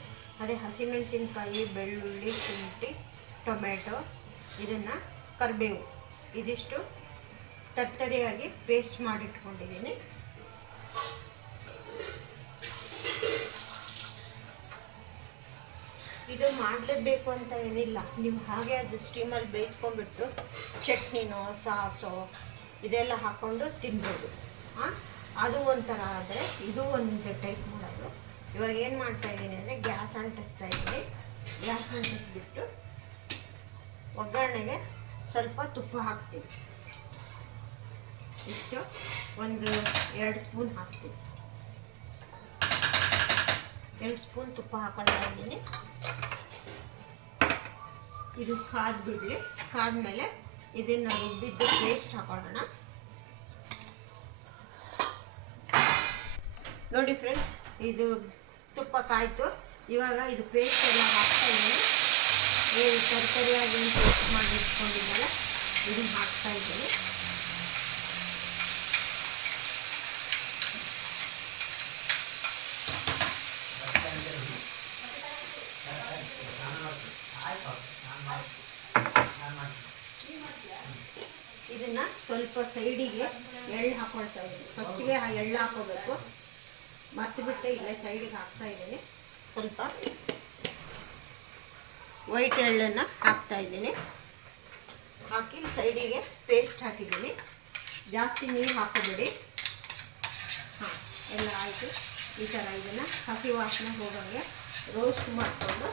ಅದೇ ಹಸಿಮೆಣಸಿನ್ಕಾಯಿ, ಬೆಳ್ಳುಳ್ಳಿ, ಶುಂಠಿ ಟೊಮೆಟೊ ಇದನ್ನು ಕರಿಬೇವು. ಇದಿಷ್ಟು ತರ್ತರಿಯಾಗಿ ಪೇಸ್ಟ್ ಮಾಡಿಟ್ಕೊಂಡಿದ್ದೀನಿ. ಇದು ಮಾಡಲೇಬೇಕು ಅಂತ ಏನಿಲ್ಲ. ನೀವು ಹಾಗೆ ಅದು ಸ್ಟೀಮಲ್ಲಿ ಬೇಯಿಸ್ಕೊಂಡ್ಬಿಟ್ಟು ಚಟ್ನಿನೋ, ಸಾಸೋ ಇದೆಲ್ಲ ಹಾಕ್ಕೊಂಡು ತಿನ್ಬೋದು. ಅದು ಒಂಥರ ಆದರೆ ಇದು ಒಂದು ಟೈಪ್ ಮಾಡೋದು. ಇವಾಗ ಏನು ಮಾಡ್ತಾ ಇದ್ದೀನಿ ಅಂದರೆ ಗ್ಯಾಸ್ ಅಂಟಿಸ್ತಾ ಇದ್ದೀನಿ. ಗ್ಯಾಸ್ ಅಂಟಿಸ್ಬಿಟ್ಟು ಒಗ್ಗರಣೆಗೆ ಸ್ವಲ್ಪ ತುಪ್ಪ ಹಾಕ್ತೀನಿ. ಇಷ್ಟು ಒಂದು ಎರಡು ಸ್ಪೂನ್ ಹಾಕ್ತೀನಿ. ಎರಡು ಸ್ಪೂನ್ ತುಪ್ಪ ಹಾಕೊಂಡಿದ್ದೀನಿ ಇದು ಕಾದ್ ಬಿಡಲಿ ಕಾದ್ಮೇಲೆ ಇದನ್ನ ರುಬ್ಬಿದ್ದು ಪೇಸ್ಟ್ ಹಾಕೊಳ್ಳೋಣ. ನೋಡಿ ಫ್ರೆಂಡ್ಸ್ ಇದು ತುಪ್ಪ ಕಾಯ್ತು ಇವಾಗ ಇದು ಪೇಸ್ಟ್ ಎಲ್ಲ ಹಾಕ್ತಾ ಇದ್ದೀನಿ. ತರಕಾರಿಯಾಗಿ ಪೇಸ್ಟ್ ಮಾಡಿ ಇಟ್ಕೊಂಡಿದ್ದಲ್ಲ ಇದನ್ನು ಹಾಕ್ತಾ ಇದ್ದೀನಿ. ಇದನ್ನ ಸ್ವಲ್ಪ ಸೈಡಿಗೆ ಎಳ್ಳು ಹಾಕೊಳ್ತಾ ಇದ್ದೀನಿ. ಫಸ್ಟಿಗೆ ಆ ಎಳ್ಳು ಹಾಕೋಬೇಕು. ಮತ್ತೆ ಬಿಟ್ಟೆ ಇಲ್ಲೇ ಸೈಡಿಗೆ ಹಾಕ್ತಾ ಇದ್ದೀನಿ. ಸ್ವಲ್ಪ ವೈಟ್ ಎಳ್ಳನ್ನು ಹಾಕ್ತಾ ಇದ್ದೀನಿ. ಹಾಕಿ ಸೈಡಿಗೆ ಪೇಸ್ಟ್ ಹಾಕಿದ್ದೀನಿ. ಜಾಸ್ತಿ ನೀರು ಹಾಕೋಬೇಡಿ. ಹಾಂ, ಎಲ್ಲ ಆಯಿತು. ಈ ಥರ ಇದನ್ನು ಹಸಿ ವಾಸನೆ ಹೋಗೋಂಗೆ ರೋಸ್ಟ್ ಮಾಡಿಕೊಂಡು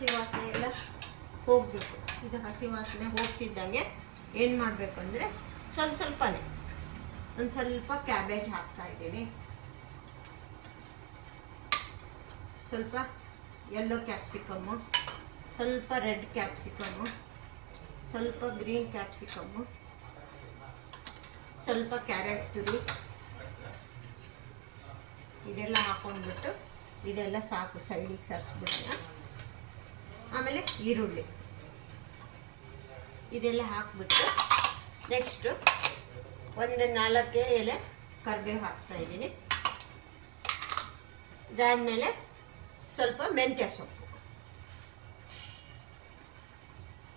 ಹಸಿ ಎಲ್ಲ ಹೋಗಬೇಕು. ಇದು ಹಸಿ ವಾಸನೆ ಹೋಗ್ತಿದ್ದಂಗೆ ಏನು ಮಾಡಬೇಕು ಅಂದರೆ ಸ್ವಲ್ಪ ಸ್ವಲ್ಪನೇ ಒಂದು ಸ್ವಲ್ಪ ಕ್ಯಾಬೇಜ್ ಹಾಕ್ತಾ ಇದ್ದೀನಿ. ಸ್ವಲ್ಪ ಯೆಲ್ಲೋ ಕ್ಯಾಪ್ಸಿಕಮ್ಮು ಸ್ವಲ್ಪ ರೆಡ್ ಕ್ಯಾಪ್ಸಿಕಮ್ಮು ಸ್ವಲ್ಪ ಗ್ರೀನ್ ಕ್ಯಾಪ್ಸಿಕಮ್ಮು ಸ್ವಲ್ಪ ಕ್ಯಾರೆಟ್ ತುರಿ. ಇದೆಲ್ಲ ಹಾಕೊಂಡ್ಬಿಟ್ಟು ಇದೆಲ್ಲ ಸಾಕು, ಸೈಡಿಗೆ ಸರಿಸ್ಬಿಡೋಣ. ಆಮೇಲೆ ಈರುಳ್ಳಿ. ಇದೆಲ್ಲ ಹಾಕ್ಬಿಟ್ಟು ನೆಕ್ಸ್ಟು ಒಂದು ನಾಲ್ಕೇ ಎಲೆ ಕರಿಬೇವು ಹಾಕ್ತಾ ಇದ್ದೀನಿ. ಇದಾದಮೇಲೆ ಸ್ವಲ್ಪ ಮೆಂತ್ಯ ಸೊಪ್ಪು.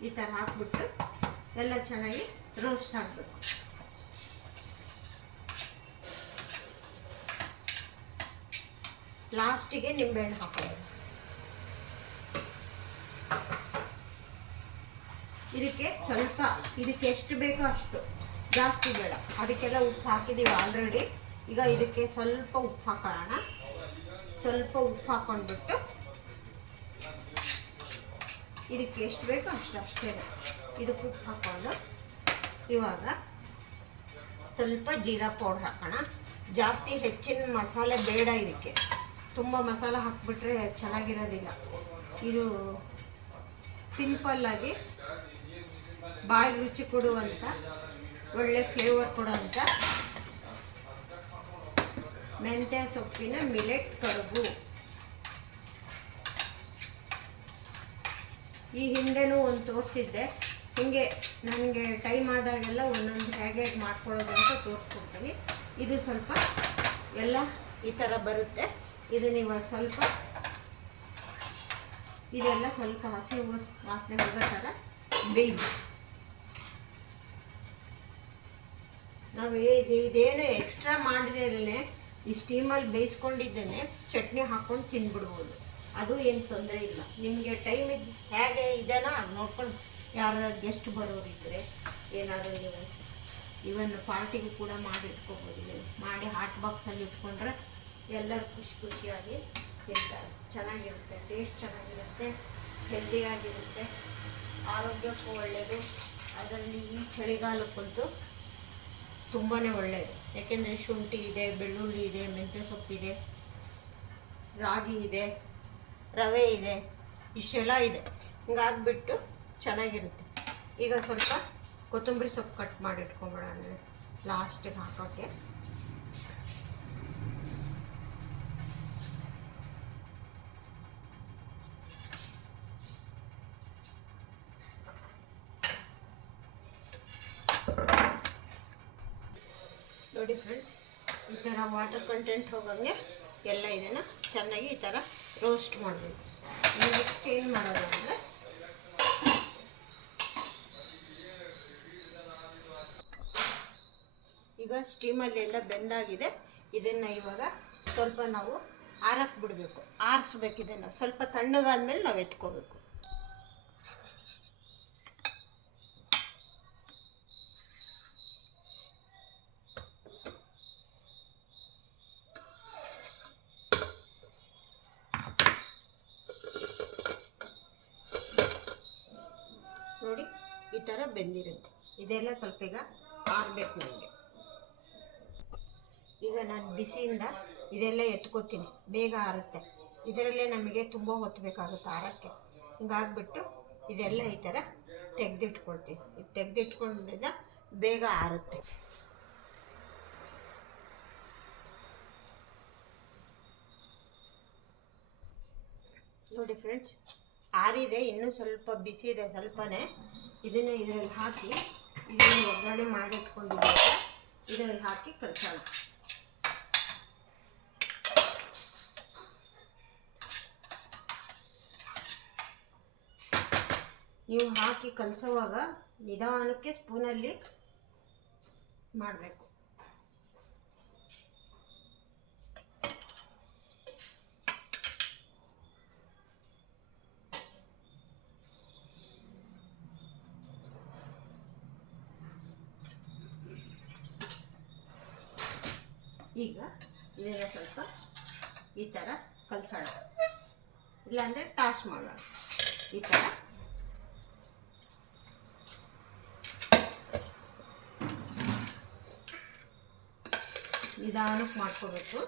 ಈ ಥರ ಹಾಕ್ಬಿಟ್ಟು ಎಲ್ಲ ಚೆನ್ನಾಗಿ ರೋಸ್ಟ್ ಆಗಬೇಕು. ಲಾಸ್ಟಿಗೆ ನಿಂಬೆಹಣ್ಣು ಹಾಕೋದು ಇದಕ್ಕೆ ಸ್ವಲ್ಪ, ಇದಕ್ಕೆ ಎಷ್ಟು ಬೇಕೋ ಅಷ್ಟು. ಜಾಸ್ತಿ ಬೇಡ. ಅದಕ್ಕೆಲ್ಲ ಉಪ್ಪು ಹಾಕಿದ್ದೀವಿ ಆಲ್ರೆಡಿ ಈಗ ಇದಕ್ಕೆ ಸ್ವಲ್ಪ ಉಪ್ಪು ಹಾಕೋಣ. ಸ್ವಲ್ಪ ಉಪ್ಪು ಹಾಕೊಂಡ್ಬಿಟ್ಟು ಇದಕ್ಕೆ ಎಷ್ಟು ಬೇಕೋ ಅಷ್ಟು ಅಷ್ಟೇ. ಇದಕ್ಕೆ ಉಪ್ಪು ಹಾಕೊಂಡು ಇವಾಗ ಸ್ವಲ್ಪ ಜೀರಾ ಪೌಡ್ರ್ ಹಾಕೋಣ. ಜಾಸ್ತಿ ಹೆಚ್ಚಿನ ಮಸಾಲೆ ಬೇಡ ಇದಕ್ಕೆ. ತುಂಬ ಮಸಾಲೆ ಹಾಕ್ಬಿಟ್ರೆ ಚೆನ್ನಾಗಿರೋದಿಲ್ಲ. ಇದು ಸಿಂಪಲ್ಲಾಗಿ ಬಾಯಿಗೆ ರುಚಿ ಕೊಡುವಂಥ ಒಳ್ಳೆ ಫ್ಲೇವರ್ ಕೊಡುವಂಥ ಮೆಂತ್ಯ ಸೊಪ್ಪಿನ ಮಿಲೆಟ್ ಕಡುಬು. ಈ ಹಿಂದೆನೂ ಒಂದು ತೋರಿಸಿದ್ದೆ. ಹೀಗೆ ನನಗೆ ಟೈಮ್ ಆದಾಗೆಲ್ಲ ಒಂದೊಂದು ಹೇಗೆ ಮಾಡ್ಕೊಳ್ಳೋದು ಅಂತ ತೋರಿಸ್ಕೊಡ್ತೀನಿ. ಇದು ಸ್ವಲ್ಪ ಎಲ್ಲ ಈ ಥರ ಬರುತ್ತೆ. ಇದನ್ನ ಇವಾಗ ಸ್ವಲ್ಪ ಇದೆಲ್ಲ ಸ್ವಲ್ಪ ಹಸಿ ವಾಸ್- ವಾಸನೆ ಹೋಗೋ ಥರ ಬೇಯ್ದು ನಾವು ಇದು ಇದೇನು ಎಕ್ಸ್ಟ್ರಾ ಮಾಡಿದ್ರೆ ಈ ಸ್ಟೀಮಲ್ಲಿ ಬೇಯಿಸ್ಕೊಂಡಿದ್ದೇನೆ, ಚಟ್ನಿ ಹಾಕ್ಕೊಂಡು ತಿಂದ್ಬಿಡ್ಬೋದು ಅದು ಏನು ತೊಂದರೆ ಇಲ್ಲ. ನಿಮಗೆ ಟೈಮ್ ಹೇಗೆ ಇದೆಯಲ್ಲ ಅದು ನೋಡ್ಕೊಂಡು ಯಾರು ಗೆಸ್ಟ್ ಬರೋರಿದ್ದರೆ ಏನಾದರೂ ನೀವು ಇವನ್ ಪಾರ್ಟಿಗೂ ಕೂಡ ಮಾಡಿ ಇಟ್ಕೋಬೋದು. ಮಾಡಿ ಹಾಟ್ ಬಾಕ್ಸಲ್ಲಿ ಇಟ್ಕೊಂಡ್ರೆ ಎಲ್ಲರೂ ಖುಷಿ ಖುಷಿಯಾಗಿ ತಿಂತಾರೆ. ಚೆನ್ನಾಗಿರುತ್ತೆ ಟೇಸ್ಟ್ ಚೆನ್ನಾಗಿರುತ್ತೆ ಹೆಲ್ದಿಯಾಗಿರುತ್ತೆ ಆರೋಗ್ಯಕ್ಕೂ ಒಳ್ಳೆಯದು ಅದರಲ್ಲಿ ಈ ಚಳಿಗಾಲಕ್ಕಂತೂ ತುಂಬಾ ಒಳ್ಳೆಯದು ಯಾಕೆಂದರೆ ಶುಂಠಿ ಇದೆ, ಬೆಳ್ಳುಳ್ಳಿ ಇದೆ, ಮೆಂತ್ಯ ಸೊಪ್ಪಿದೆ ರಾಗಿ ಇದೆ, ರವೆ ಇದೆ, ಇಷ್ಟೆಲ್ಲ ಇದೆ. ಹಿಂಗಾಗ್ಬಿಟ್ಟು ಚೆನ್ನಾಗಿರುತ್ತೆ. ಈಗ ಸ್ವಲ್ಪ ಕೊತ್ತಂಬರಿ ಸೊಪ್ಪು ಕಟ್ ಮಾಡಿ ಇಟ್ಕೊಂಬಿಡೋಣ ಲಾಸ್ಟಿಗೆ ಹಾಕೋಕ್ಕೆ. ವಾಟರ್ ಕಂಟೆಂಟ್ ಹೋಗಂಗೆ ಎಲ್ಲ ಇದನ್ನು ಚೆನ್ನಾಗಿ ಈ ಥರ ರೋಸ್ಟ್ ಮಾಡಬೇಕು. ನೆಕ್ಸ್ಟ್ ಏನು ಮಾಡೋದು ಅಂದರೆ ಈಗ ಸ್ಟೀಮಲ್ಲಿ ಎಲ್ಲ ಬೆಂದಾಗಿದೆ. ಇದನ್ನು ಇವಾಗ ಸ್ವಲ್ಪ ನಾವು ಆರಕ್ಕೆ ಬಿಡಬೇಕು. ಆರಿಸ್ಬೇಕು ಇದನ್ನು. ಸ್ವಲ್ಪ ತಣ್ಣಗಾದ್ಮೇಲೆ ನಾವು ಎತ್ಕೋಬೇಕು ನೋಡಿ ಈ ಥರ ಬೆಂದಿರುತ್ತೆ. ಇದೆಲ್ಲ ಸ್ವಲ್ಪ ಈಗ ಆರಬೇಕು ನನಗೆ ಈಗ ನಾನು ಬಿಸಿಯಿಂದ ಇದೆಲ್ಲ ಎತ್ಕೋತೀನಿ. ಬೇಗ ಆರುತ್ತೆ. ಇದರಲ್ಲೇ ನಮಗೆ ತುಂಬ ಹೊತ್ತು ಬೇಕಾಗುತ್ತೆ ಆರಕ್ಕೆ. ಹಿಂಗಾಗ್ಬಿಟ್ಟು ಇದೆಲ್ಲ ಈ ಥರ ತೆಗೆದಿಟ್ಕೊಳ್ತೀನಿ. ಇದು ತೆಗೆದಿಟ್ಕೊಂಡ್ರಿಂದ ಬೇಗ ಆರುತ್ತೆ. ನೋಡಿ ಫ್ರೆಂಡ್ಸ್, ಆರಿದೆ, ಇನ್ನೂ ಸ್ವಲ್ಪ ಬಿಸಿ ಇದೆ ಸ್ವಲ್ಪನೇ. ಇದನ್ನು ಇದರಲ್ಲಿ ಹಾಕಿ, ಇದನ್ನು ಒಗ್ಗರಣೆ ಮಾಡಿಟ್ಕೊಂಡಿದ್ದಾಗ ಇದರಲ್ಲಿ ಹಾಕಿ ಕಲಸೋಣ. ನೀವು ಹಾಕಿ ಕಲಸೋವಾಗ ನಿಧಾನಕ್ಕೆ ಸ್ಪೂನಲ್ಲಿ ಮಾಡಬೇಕು ಈಗ ಇದನ್ನು ಸ್ವಲ್ಪ ಈ ಥರ ಕಲಸೋಣ ಇಲ್ಲಾಂದರೆ ಟಾಸ್ ಮಾಡೋಣ. ಈ ಥರ ನಿಧಾನಕ್ಕೆ ಮಾಡ್ಕೋಬೇಕು.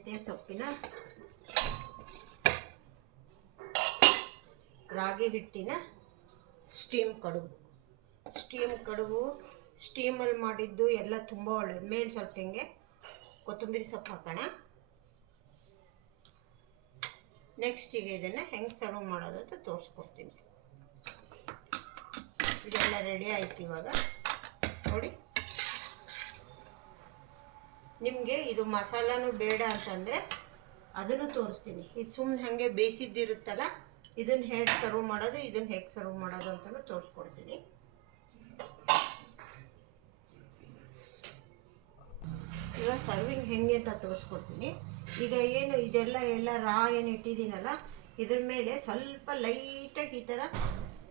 ಮೆಂತ್ಯ ಸೊಪ್ಪಿನ. ರಾಗಿ ಹಿಟ್ಟಿನ ಸ್ಟೀಮ್ ಕಡುಬು. ಸ್ಟೀಮ್ ಕಡುಬು ಸ್ಟೀಮಲ್ಲಿ ಮಾಡಿದ್ದು ಎಲ್ಲ ತುಂಬ ಒಳ್ಳೆಯದು ಮೇಲೆ ಸ್ವಲ್ಪ ಹಿಂಗೆ ಕೊತ್ತಂಬರಿ ಸೊಪ್ಪು ಹಾಕೋಣ. ನೆಕ್ಸ್ಟ್ ಈಗ ಇದನ್ನು ಹೆಂಗೆ ಸರ್ವ್ ಮಾಡೋದು ಅಂತ ತೋರಿಸ್ಕೊಡ್ತೀನಿ. ಇದೆಲ್ಲ ರೆಡಿ ಆಯ್ತು ಇವಾಗ. ನೋಡಿ. ನಿಮಗೆ ಇದು ಮಸಾಲನೂ ಬೇಡ ಅಂತಂದರೆ ಅದನ್ನು ತೋರಿಸ್ತೀನಿ. ಇದು ಸುಮ್ಮನೆ ಹಾಗೆ ಬೇಯಿಸಿದ್ದಿರುತ್ತಲ್ಲ, ಇದನ್ನು ಹೇಗೆ ಸರ್ವ್ ಮಾಡೋದು, ಇದನ್ನು ಹೇಗೆ ಸರ್ವ್ ಮಾಡೋದು ಅಂತಲೂ ತೋರಿಸ್ಕೊಡ್ತೀನಿ. ಈಗ ಸರ್ವಿಂಗ್ ಹೆಂಗೆ ಅಂತ ತೋರಿಸ್ಕೊಡ್ತೀನಿ. ಈಗ ಏನು, ಇದೆಲ್ಲ, ಎಲ್ಲ ರಾ ಏನು ಇಟ್ಟಿದ್ದೀನಲ್ಲ, ಇದ್ರ ಮೇಲೆ ಸ್ವಲ್ಪ ಲೈಟಾಗಿ ಈ ಥರ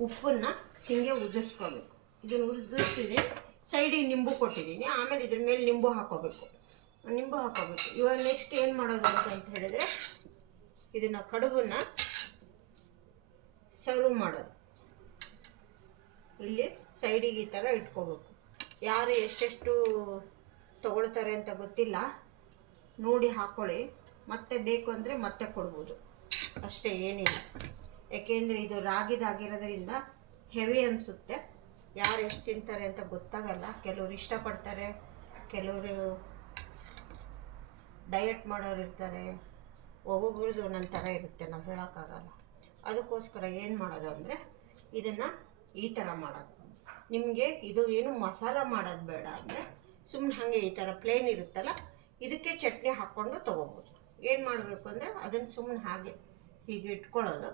ಉಪ್ಪನ್ನು ಹಿಂಗೆ ಉದುರಿಸ್ಕೋಬೇಕು. ಇದನ್ನು ಉದುರಿಸ್ತೀನಿ ಸೈಡಿಗೆ ನಿಂಬು ಕೊಟ್ಟಿದ್ದೀನಿ, ಆಮೇಲೆ ಇದ್ರ ಮೇಲೆ ನಿಂಬು ಹಾಕೋಬೇಕು. ನಿಂಬು ಹಾಕೋಬೇಕು. ಇವಾಗ ನೆಕ್ಸ್ಟ್ ಏನು ಮಾಡೋದು ಅಂತ ಹೇಳಿದ್ರೆ, ಇದನ್ನು ಕಡುಬನ್ನು ಸರ್ವ್ ಮಾಡೋದು. ಇಲ್ಲಿ ಸೈಡಿಗೆ ಈ ಥರ ಇಟ್ಕೋಬೇಕು. ಯಾರು ಎಷ್ಟೆಷ್ಟು ತಗೊಳ್ತಾರೆ ಅಂತ ಗೊತ್ತಿಲ್ಲ. ನೋಡಿ ಹಾಕ್ಕೊಳ್ಳಿ ಮತ್ತೆ ಬೇಕು ಅಂದರೆ ಮತ್ತೆ ಕೊಡ್ಬೋದು. ಅಷ್ಟೇ ಏನಿಲ್ಲ. ಯಾಕೆಂದರೆ ಇದು ರಾಗಿದಾಗಿರೋದ್ರಿಂದ ಹೆವಿ ಅನಿಸುತ್ತೆ. ಯಾರು ಎಷ್ಟು ತಿಂತಾರೆ ಅಂತ ಗೊತ್ತಾಗಲ್ಲ. ಕೆಲವರು ಇಷ್ಟಪಡ್ತಾರೆ, ಕೆಲವರು ಡಯಟ್ ಮಾಡೋರು ಇರ್ತಾರೆ ಒಬ್ಬೊಬ್ರದ್ದು ಒಂದೊಂದು ಥರ ಇರುತ್ತೆ, ನಾವು ಹೇಳೋಕ್ಕಾಗಲ್ಲ. ಅದಕ್ಕೋಸ್ಕರ ಏನು ಮಾಡೋದು ಅಂದರೆ, ಇದನ್ನು ಈ ಥರ ಮಾಡೋದು. ನಿಮಗೆ ಇದು ಏನು ಮಸಾಲ ಮಾಡೋದು ಬೇಡ ಅಂದರೆ ಸುಮ್ಮನೆ ಹಾಗೆ ಈ ಥರ ಪ್ಲೇನ್ ಇರುತ್ತಲ್ಲ, ಇದಕ್ಕೆ ಚಟ್ನಿ ಹಾಕ್ಕೊಂಡು ತೊಗೋಬೋದು. ಏನು ಮಾಡಬೇಕು ಅಂದರೆ, ಅದನ್ನು ಸುಮ್ಮನೆ ಹಾಗೆ ಹೀಗೆ ಇಟ್ಕೊಳ್ಳೋದು.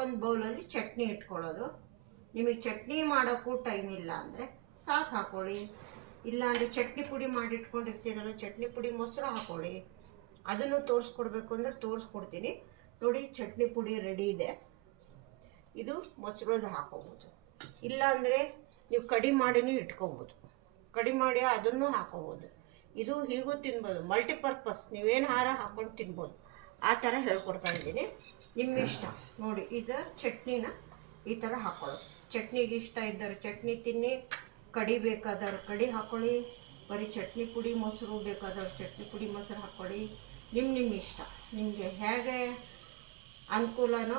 ಒಂದು ಬೌಲಲ್ಲಿ ಚಟ್ನಿ ಇಟ್ಕೊಳ್ಳೋದು. ನಿಮಗೆ ಚಟ್ನಿ ಮಾಡೋಕ್ಕೂ ಟೈಮ್ ಇಲ್ಲ ಅಂದರೆ, ಸಾಸ್ ಹಾಕೊಳ್ಳಿ. ಇಲ್ಲ ಅಂದರೆ ಚಟ್ನಿ ಪುಡಿ ಮಾಡಿ ಇಟ್ಕೊಂಡಿರ್ತೀರಲ್ಲ ಚಟ್ನಿ ಪುಡಿ ಮೊಸರು ಹಾಕೊಳ್ಳಿ. ಅದನ್ನು ತೋರಿಸ್ಕೊಡ್ಬೇಕು ಅಂದರೆ ತೋರಿಸ್ಕೊಡ್ತೀನಿ. ನೋಡಿ, ಚಟ್ನಿ ಪುಡಿ ರೆಡಿ ಇದೆ. ಇದು ಮೊಸರದ್ದು ಹಾಕೋಬೋದು. ಇಲ್ಲ ಅಂದರೆ ನೀವು ಕಡಿ ಮಾಡಿನೂ ಇಟ್ಕೋಬೋದು. ಕಡಿ ಮಾಡಿ ಅದನ್ನು ಹಾಕೋಬೋದು. ಇದು ಹೀಗೂ ತಿನ್ಬೋದು. ಮಲ್ಟಿಪರ್ಪಸ್ ನೀವೇನು ಹಾರ ಹಾಕ್ಕೊಂಡು ತಿನ್ಬೋದು. ಆ ಥರ ಹೇಳ್ಕೊಡ್ತಾ ಇದ್ದೀನಿ. ನಿಮ್ಮ ಇಷ್ಟ ನೋಡಿ, ಇದು ಚಟ್ನಿನ ಈ ಥರ ಹಾಕ್ಕೊಳ್ಳೋದು ಚಟ್ನಿಗೆ ಇಷ್ಟ ಇದ್ದರೆ ಚಟ್ನಿ ತಿನ್ನಿ ಕಡಿ ಬೇಕಾದವ್ರು ಕಡಿ ಹಾಕೊಳ್ಳಿ. ಬರೀ ಚಟ್ನಿ ಪುಡಿ ಮೊಸರು ಬೇಕಾದವ್ರು ಚಟ್ನಿ ಪುಡಿ ಮೊಸರು ಹಾಕ್ಕೊಳ್ಳಿ ನಿಮ್ಮ ನಿಮ್ಮ ಇಷ್ಟ. ನಿಮಗೆ ಹೇಗೆ ಅನುಕೂಲನೋ?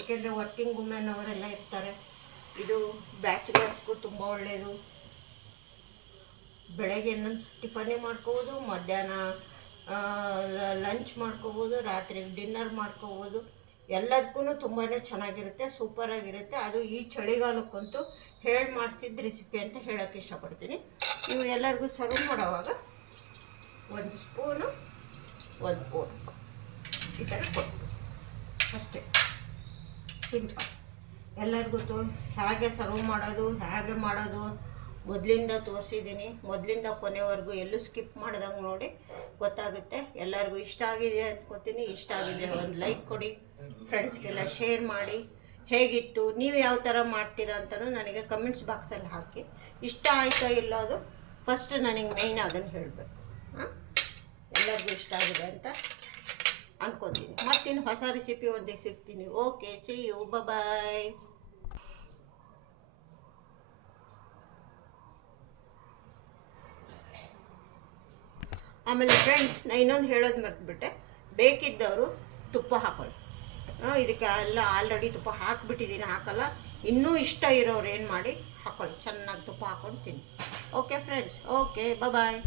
ಏಕೆಂದರೆ ವರ್ಕಿಂಗ್ ವುಮೆನ್ ಅವರೆಲ್ಲ ಇರ್ತಾರೆ. ಇದು ಬ್ಯಾಚುಲರ್ಸ್ಗೂ ತುಂಬ ಒಳ್ಳೆಯದು ಬೆಳಗ್ಗೆ ಟಿಫನ್ನೇ ಮಾಡ್ಕೋಬೋದು, ಮಧ್ಯಾಹ್ನ ಲಂಚ್ ಮಾಡ್ಕೋಬೋದು, ರಾತ್ರಿ ಡಿನ್ನರ್ ಮಾಡ್ಕೋಬೋದು. ಎಲ್ಲದಕ್ಕೂ ತುಂಬಾ ಚೆನ್ನಾಗಿರುತ್ತೆ, ಸೂಪರಾಗಿರುತ್ತೆ. ಅದು ಈ ಚಳಿಗಾಲಕ್ಕಂತೂ ಹೇಳಿ ಮಾಡಿಸಿದ ರೆಸಿಪಿ ಅಂತ ಹೇಳೋಕ್ಕೆ ಇಷ್ಟಪಡ್ತೀನಿ. ನೀವು ಎಲ್ಲರಿಗೂ ಸರ್ವ್ ಮಾಡೋವಾಗ ಒಂದು ಸ್ಪೂನು ಒಂದು ಸ್ಪೂನ್ ಈ ಥರ ಕೊಟ್ಟು ಅಷ್ಟೇ. ಸಿಂಪಲ್ ಎಲ್ಲರಿಗೂ ತೋ, ಹೇಗೆ ಸರ್ವ್ ಮಾಡೋದು, ಹೇಗೆ ಮಾಡೋದು ಮೊದಲಿಂದ ತೋರಿಸಿದ್ದೀನಿ ಮೊದಲಿಂದ ಕೊನೆವರೆಗೂ ಎಲ್ಲೂ ಸ್ಕಿಪ್ ಮಾಡ್ದಂಗೆ ನೋಡಿ ಗೊತ್ತಾಗುತ್ತೆ. ಎಲ್ಲರಿಗೂ ಇಷ್ಟ ಆಗಿದೆ ಅನ್ಕೋತೀನಿ. ಇಷ್ಟ ಆಗಿದೆ ಒಂದು ಲೈಕ್ ಕೊಡಿ. ಫ್ರೆಂಡ್ಸ್ಗೆಲ್ಲ ಶೇರ್ ಮಾಡಿ. ಹೇಗಿತ್ತು, ನೀವು ಯಾವ ಥರ ಮಾಡ್ತೀರಾ ಅಂತಲೂ ನನಗೆ ಕಮೆಂಟ್ಸ್ ಬಾಕ್ಸಲ್ಲಿ ಹಾಕಿ. ಇಷ್ಟ ಆಯಿತಾ ಇಲ್ಲ ಅದು ಫಸ್ಟ್ ನನಗೆ ಮೇಯ್ನ್ ಅದನ್ನು ಹೇಳಬೇಕು. ಹಾಂ? ಎಲ್ಲರಿಗೂ ಇಷ್ಟ ಆಗಿದೆ ಅಂತ ಅನ್ಕೋತೀನಿ. ಮತ್ತಿನ್ನು ಹೊಸ ರೆಸಿಪಿ ಒಂದೇ ಸಿಗ್ತೀನಿ. ಓಕೆ ಸಿ ಯು ಬಾಯ್ ಆಮೇಲೆ ಫ್ರೆಂಡ್ಸ್ ನಾ ಇನ್ನೊಂದು ಹೇಳೋದು ಮರೆತುಬಿಟ್ಟೆ. ಬೇಕಿದ್ದವರು ತುಪ್ಪ ಇದಕ್ಕೆ ಎಲ್ಲ ಆಲ್ರೆಡಿ ತುಪ್ಪ ಹಾಕಿಬಿಟ್ಟಿದ್ದೀನಿ, ಹಾಕಲ್ಲ. ಇನ್ನೂ ಇಷ್ಟ ಇರೋರು ಏನು ಮಾಡಿ ಹಾಕೊಳ್ಳಿ. ಚೆನ್ನಾಗಿ ತುಪ್ಪ ಹಾಕೊಂಡು ತಿನ್ನಿ. Okay friends okay bye